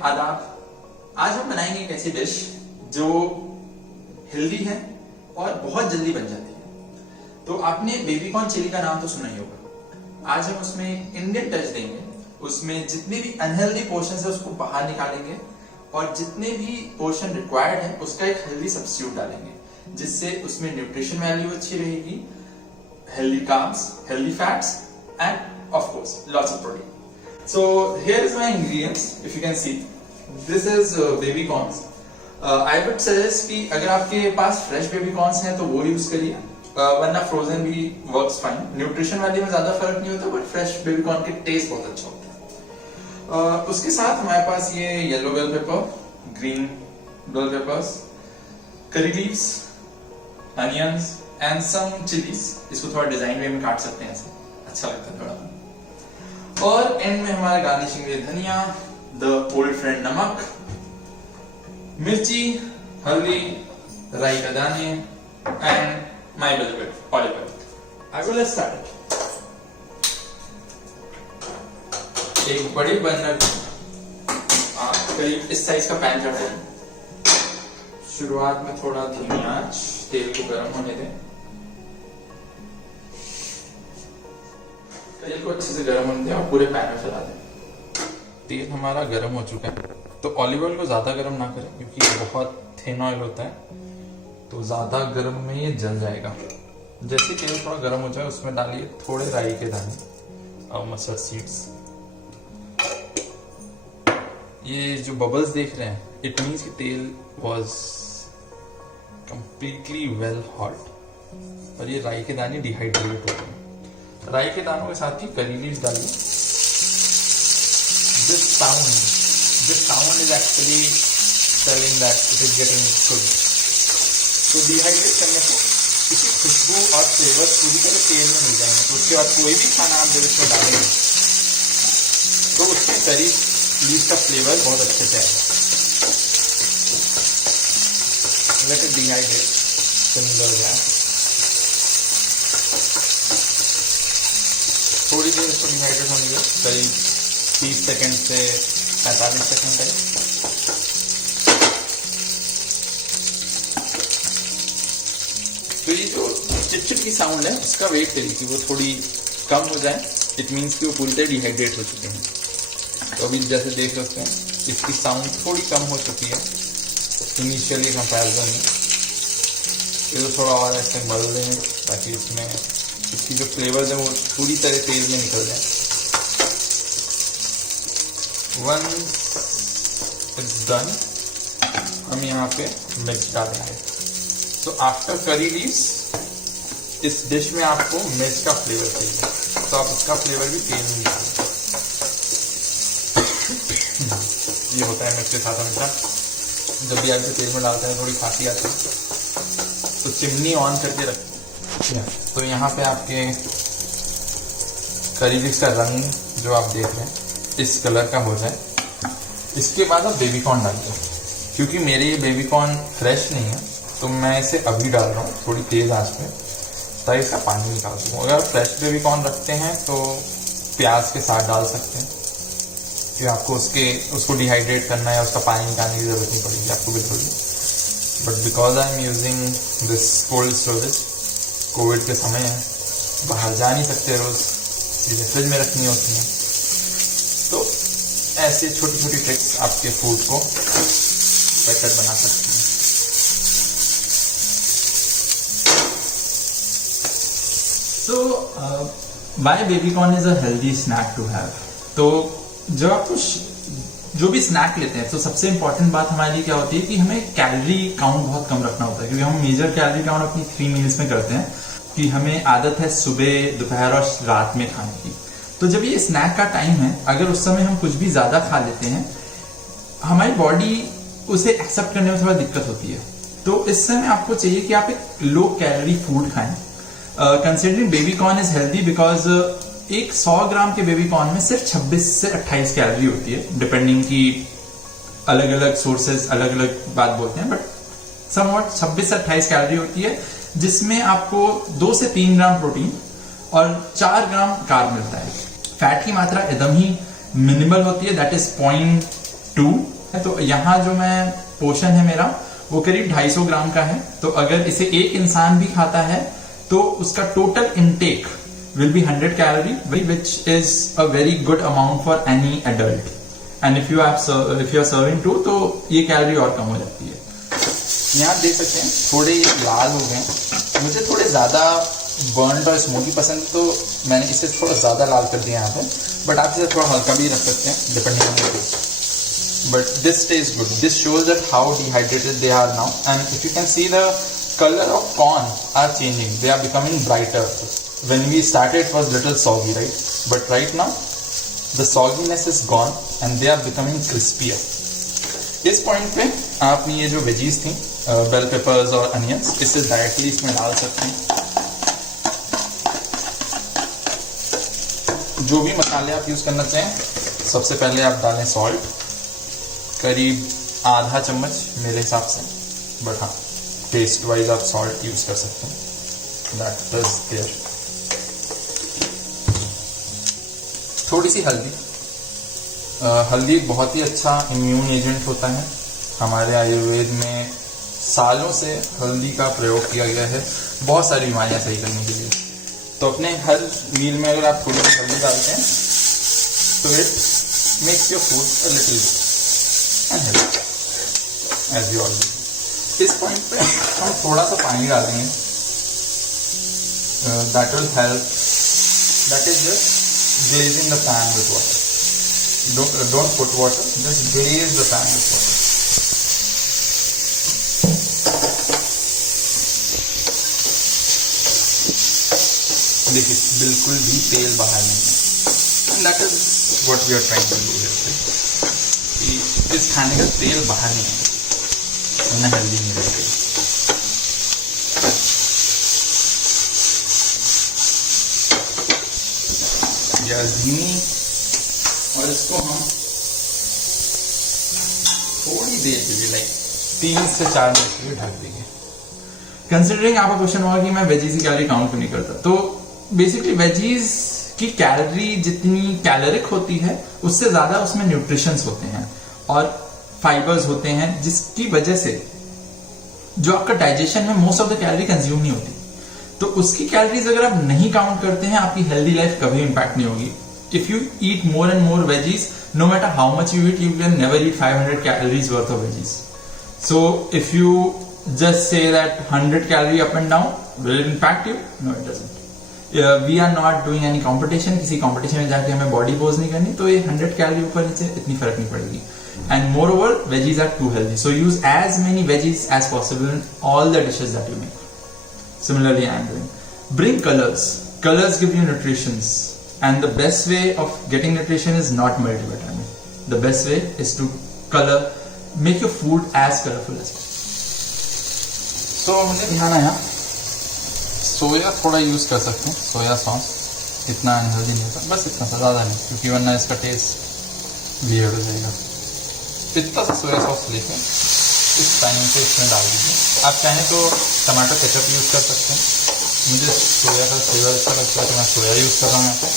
आदाब। आज हम बनाएंगे एक ऐसी डिश जो हेल्दी है और बहुत जल्दी बन जाती है। तो आपने बेबी कॉर्न चिली का नाम तो सुना ही होगा। आज हम उसमें एक इंडियन टच देंगे, उसमें जितने भी अनहेल्दी पोर्शन है उसको बाहर निकालेंगे और जितने भी पोर्शन रिक्वायर्ड है उसका एक हेल्दी सब्स्टिट्यूट डालेंगे, जिससे उसमें न्यूट्रिशन वैल्यू अच्छी रहेगी, healthy carbs, healthy fats, and of course lots of protein. So here is my ingredients. If you can see, this is baby corns. I would suggest कि अगर आपके पास fresh baby corns हैं तो वो use करिए, वरना frozen भी works fine. Nutrition value में ज्यादा फर्क नहीं होता, बट fresh baby corn के टेस्ट बहुत अच्छा होता है। उसके साथ हमारे पास ये yellow bell pepper, green bell peppers, curry leaves, onions and some chillies. इसको थोड़ा डिजाइन वे में काट सकते हैं, ऐसे अच्छा लगता है थोड़ा। और एंड में हमारा गार्निशिंग में धनिया, द ओल्ड फ्रेंड नमक, मिर्ची, हल्दी, राई का दाने and my delicate olive oil. I will start. एक बड़ी बर्नर करीब इस साइज का पैन चढ़ाएं। शुरुआत में थोड़ा धीमी आंच, तेल को गर्म होने दें। तेल को अच्छे से गर्म होने दें और पूरे पैन में फैला दें। तेल हमारा गर्म हो चुका है, तो ऑलिव ऑयल को ज्यादा गर्म ना करें क्योंकि ये बहुत थिन ऑयल होता है, तो ज्यादा गर्म में ये जल जाएगा। जैसे तेल थोड़ा गर्म हो जाए उसमें डालिए थोड़े राई के दाने और मस्टर्ड सीड्स। ये जो बबल्स देख रहे हैं, इट मीन्स कि तेल वाज कंप्लीटली वेल हॉट और ये राई के दाने डिहाइड्रेट हो गए। राई के दानों के साथ ही करी लीव्स डालिए। This sound is actually telling that it is getting cooked. तो डिहाइड्रेट करने को इसकी खुशबू और फ्लेवर पूरी तरह तेल में मिल जाएंगे। तो उसके बाद कोई भी खाना आप जब इसमें डालेंगे तो उसमें करी लीव्स का फ्लेवर बहुत अच्छे से आएगा। लेट इट डिहाइड्रेट सिमिलर जाए। थोड़ी देर इसको डिहाइड्रेट होने दो, करीब 30 सेकंड से 45 सेकंड तक। तो ये जो चिटचिट की साउंड है उसका वेट करिए कि वो थोड़ी कम हो जाए। इट मीन्स कि वो पूरी तरह डिहाइड्रेट हो चुके हैं। तो अभी जैसे देख सकते हैं इसकी साउंड थोड़ी कम हो चुकी है इनिशियली कंपैरिजन में। ये तो थोड़ा और ऐसे मल दें ताकि इसमें इसकी जो फ्लेवर्स है वो पूरी तरह तेल में निकल जाए। Once it's done, हम यहाँ पे मिर्च डालेंगे। तो आफ्टर करी लीव्स इस डिश में आपको मिर्च का फ्लेवर चाहिए, तो आप उसका फ्लेवर भी तेल में निकालें। ये होता है मिर्च के साथ हमेशा, जब भी आप इसे तेल में डालते हैं थोड़ी खांसी आती है, तो चिमनी ऑन करके रखें। तो यहाँ पे आपके करी लीव्स का रंग जो आप देख रहे हैं इस कलर का हो जाए। इसके बाद आप बेबी कॉर्न डालिए। क्योंकि मेरे ये बेबी कॉर्न फ्रेश नहीं है तो मैं इसे अभी डाल रहा हूँ थोड़ी तेज आंच पे, ताकि इसका पानी निकाल सकूँ। अगर आप फ्रेश बेबी कॉर्न रखते हैं तो प्याज के साथ डाल सकते हैं, कि आपको उसको डिहाइड्रेट करना है, उसका पानी निकालने की जरूरत नहीं पड़ेगी आपको बिल्कुल भी। But because I am using this cold storage, Covid के समय है, बाहर जा नहीं सकते रोज, चीजें फ्रिज में रखनी होती हैं, तो ऐसे छोटी छोटी ट्रिक्स आपके फूड को बेटर बना सकती हैं। तो why baby corn is a healthy snack to have? तो जब आप जो भी स्नैक लेते हैं तो सबसे इंपॉर्टेंट बात हमारे लिए क्या होती है कि हमें कैलोरी काउंट बहुत कम रखना होता है, क्योंकि हम मेजर कैलोरी काउंट अपनी 3 मील्स में करते हैं कि हमें आदत है सुबह, दोपहर और रात में खाने की। तो जब ये स्नैक का टाइम है, अगर उस समय हम कुछ भी ज्यादा खा लेते हैं, हमारी बॉडी उसे एक्सेप्ट करने में थोड़ा दिक्कत होती है। तो इस समय आपको चाहिए कि आप एक लो कैलोरी फूड खाएं। Considering baby corn is healthy because एक 100 ग्राम के बेबी कॉर्न में सिर्फ 26 से 28 कैलोरी होती है, डिपेंडिंग की अलग अलग सोर्सेज अलग अलग बात बोलते हैं, बट समवॉट 26 से 28 कैलोरी होती है, जिसमें आपको 2 से 3 ग्राम प्रोटीन और 4 ग्राम कार्ब मिलता है। फैट की मात्रा एकदम ही मिनिमल होती है, दैट इज 2। तो यहाँ जो मैं पोर्शन है मेरा वो करीब 250 ग्राम का है। तो अगर इसे एक इंसान भी खाता है तो उसका total intake will be 100 calorie, which is a very good amount for any adult. And if you are serving 2 तो ये कैलोरी और कम हो जाती है। यहाँ देख सकते हैं थोड़े लाल हो गए। मुझे थोड़े ज्यादा बर्न और स्मोकी पसंद, तो मैंने इसे थोड़ा ज्यादा लाल कर दिया यहाँ पे, बट आप इसे थोड़ा हल्का भी रख सकते हैं depending on the taste. But this tastes good. This shows that how dehydrated they are now. And if you can see, the color of corn are changing. They are becoming brighter. When we started, it was little soggy, right? But right now, the sogginess is gone and they are becoming crispier. इस point पे आपने ये जो veggies थी, bell peppers और onions, इसे directly इसमें डाल सकते हैं। जो भी मसाले आप यूज करना चाहें, सबसे पहले आप डालें सॉल्ट, करीब आधा चम्मच मेरे हिसाब से, बट हाँ टेस्ट वाइज आप सॉल्ट यूज कर सकते हैं, दैट इज देयर। थोड़ी सी हल्दी। हल्दी एक बहुत ही अच्छा इम्यून एजेंट होता है। हमारे आयुर्वेद में सालों से हल्दी का प्रयोग किया गया है बहुत सारी बीमारियां सही करने के लिए। तो अपने हर मील में अगर आप थोड़ी सी हल्दी डालते हैं तो it makes your food a little bit unhealthy as you already. इस पॉइंट पे हम थोड़ा सा पानी डालेंगे, that will help, that is just glazing the pan with water. Don't put water, just glaze the pan with water. देखिए बिल्कुल भी तेल बाहर नहीं है, and that is what we are trying to do here, कि इस खाने का तेल बाहर नहीं है, वरना हेल्दी नहीं रहेगी। या धीमी, और इसको हम थोड़ी देर के लिए लाइक 3 से 4 मिनट के लिए ढक देंगे। कंसिडरिंग आपका क्वेश्चन होगा कि मैं वेजीज की कैलोरी काउंट क्यों नहीं करता, तो बेसिकली वेजीज की कैलोरी जितनी कैलोरिक होती है उससे ज्यादा उसमें न्यूट्रिशंस होते हैं और फाइबर्स होते हैं, जिसकी वजह से जो आपका डाइजेशन में most of the calorie consume नहीं होती। तो उसकी कैलोरीज अगर आप नहीं काउंट करते हैं, आपकी हेल्दी लाइफ कभी इंपैक्ट नहीं होगी। If you eat more and more veggies, no matter how much you eat, you can never eat 500 calories worth of veggies. So if you just say that 100 calorie up and down, will it impact you? No, it doesn't. We are not doing any competition. किसी competition में जाके हमें body pose नहीं करनी, तो ये 100 calorie ऊपर नीचे इतनी फर्क नहीं पड़ेगी। And moreover, veggies are too healthy. So use as many veggies as possible in all the dishes that you make. Similarly, I am doing. Bring colors. Colors give you nutritions. And the best way of getting nutrition is not multivitamin. The best way is to make your food as colorful as possible. So मुझे ध्यान आया, सोया थोड़ा use कर सकते हैं, soya sauce इतना unhealthy नहीं होता, बस इतना सा, ज़्यादा नहीं, क्योंकि वरना इसका टेस्ट वियर्ड हो जाएगा। इतना सा सोया सॉस लेके इस टाइम पे इसमें डाल दीजिए। आप चाहें तो टमाटो केचप यूज कर सकते हैं, मुझे सोया का फ्लेवर अच्छा लगता है तो मैं सोया यूज कर रहा हूँ यहाँ पे।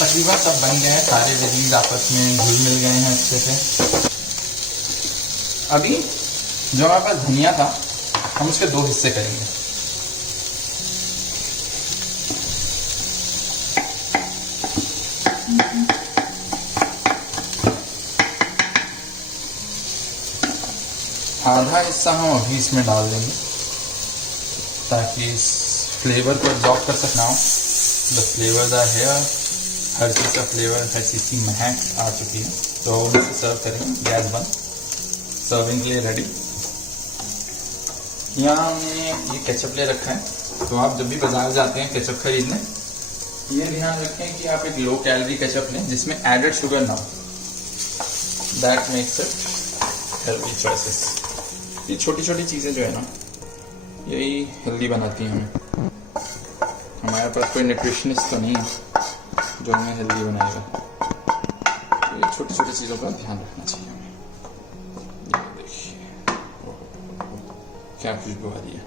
तकरीबन सब बन गए हैं, सारे वेजीज आपस में घुल मिल गए हैं अच्छे से। अभी जो हमारे पास धनिया था, हम उसके 2 हिस्से करेंगे। आधा हिस्सा हम अभी इसमें डाल देंगे ताकि इस फ्लेवर को एब्जॉर्ब कर सकना हो। द फ्लेवर्स आर हियर, हर चीज़ का फ्लेवर, हर चीज़ की महक आ चुकी है। तो हम इसे सर्व करेंगे, गैस बंद, सर्विंग के लिए रेडी। यहाँ हमने ये केचप ले रखा है, तो आप जब भी बाजार जाते हैं केचप खरीदने, ये ध्यान रखें कि आप एक लो कैलोरी केचप लें जिसमें एडेड शुगर ना हो, that makes it healthy choices. ये छोटी छोटी चीज़ें जो है ना, यही हेल्दी बनाती हैं हमें। हमारे पास कोई न्यूट्रिशनिस्ट तो नहीं है जो हमें हेल्दी बनाएगा, तो ये छोटी छोटी चीज़ों का ध्यान रखना चाहिए हमें। ये देखिए क्या खुशबू आ रही है।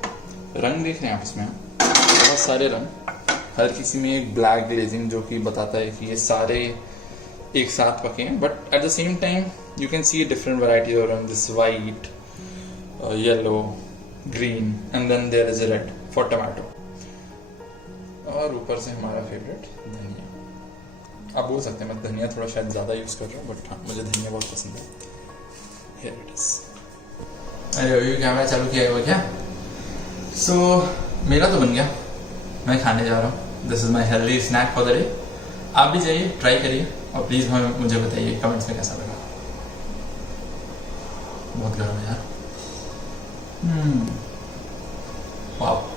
रंग देख रहे हैं आप इसमें, बहुत सारे रंग, हर किसी में एक ब्लैक ग्लेजिंग जो कि बताता है कि ये सारे एक साथ पके हैं, but at the same time you can see different variety of this white, yellow, green and then there is red for tomato. और ऊपर से हमारा फेवरेट धनिया। आप बोल सकते हैं मैं धनिया थोड़ा शायद ज़्यादा यूज़ कर रहा हूँ, बट हाँ मुझे धनिया बहुत पसंद है। Here it is. अरे अभी कैमरा चालू किया हुआ क्या? सो मेरा तो बन गया, मैं खाने जा रहा हूँ। This is my healthy snack for the day. आप भी जाइए, ट्राई करिए और प्लीज़ मुझे बताइए कमेंट्स में कैसा लगा। बहुत गर्म है यार। वाह।